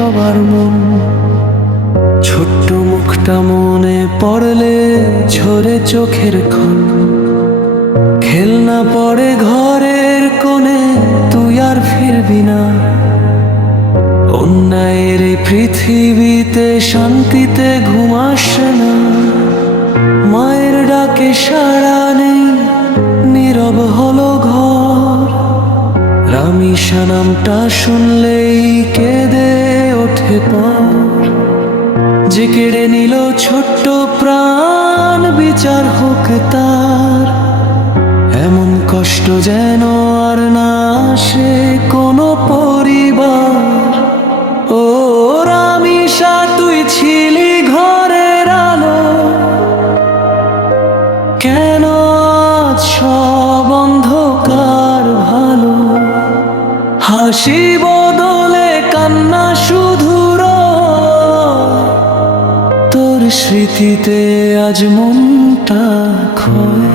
সবার মন। ছোট্ট মুখটা মনে পড়লে ঝরে চোখের ক্ষণ। খেলনা পড়ে ঘরের কোণে, তুই আর ফিরবি না। অন্যায়ের এই পৃথিবীতে শান্তিতে ঘুম আসে না। মায়ের ডাকে সাড়া নেই, নীরব হলো ঘর। রামিসা নামটা শুনলেই কেঁদে ওঠে পর। যে কেড়ে নিল ছোট্ট প্রাণ, বিচার হোক তার। এমন কষ্ট যেন আর না আসে কোনো পরিবার। ও রামিসা, তুই ছিলি ঘরের আলো, কেন আজ সব অন্ধকার ভালো? হাসি বদলে কান্না শুধু রয়, তোর স্মৃতিতে আজ মনটা ক্ষয়।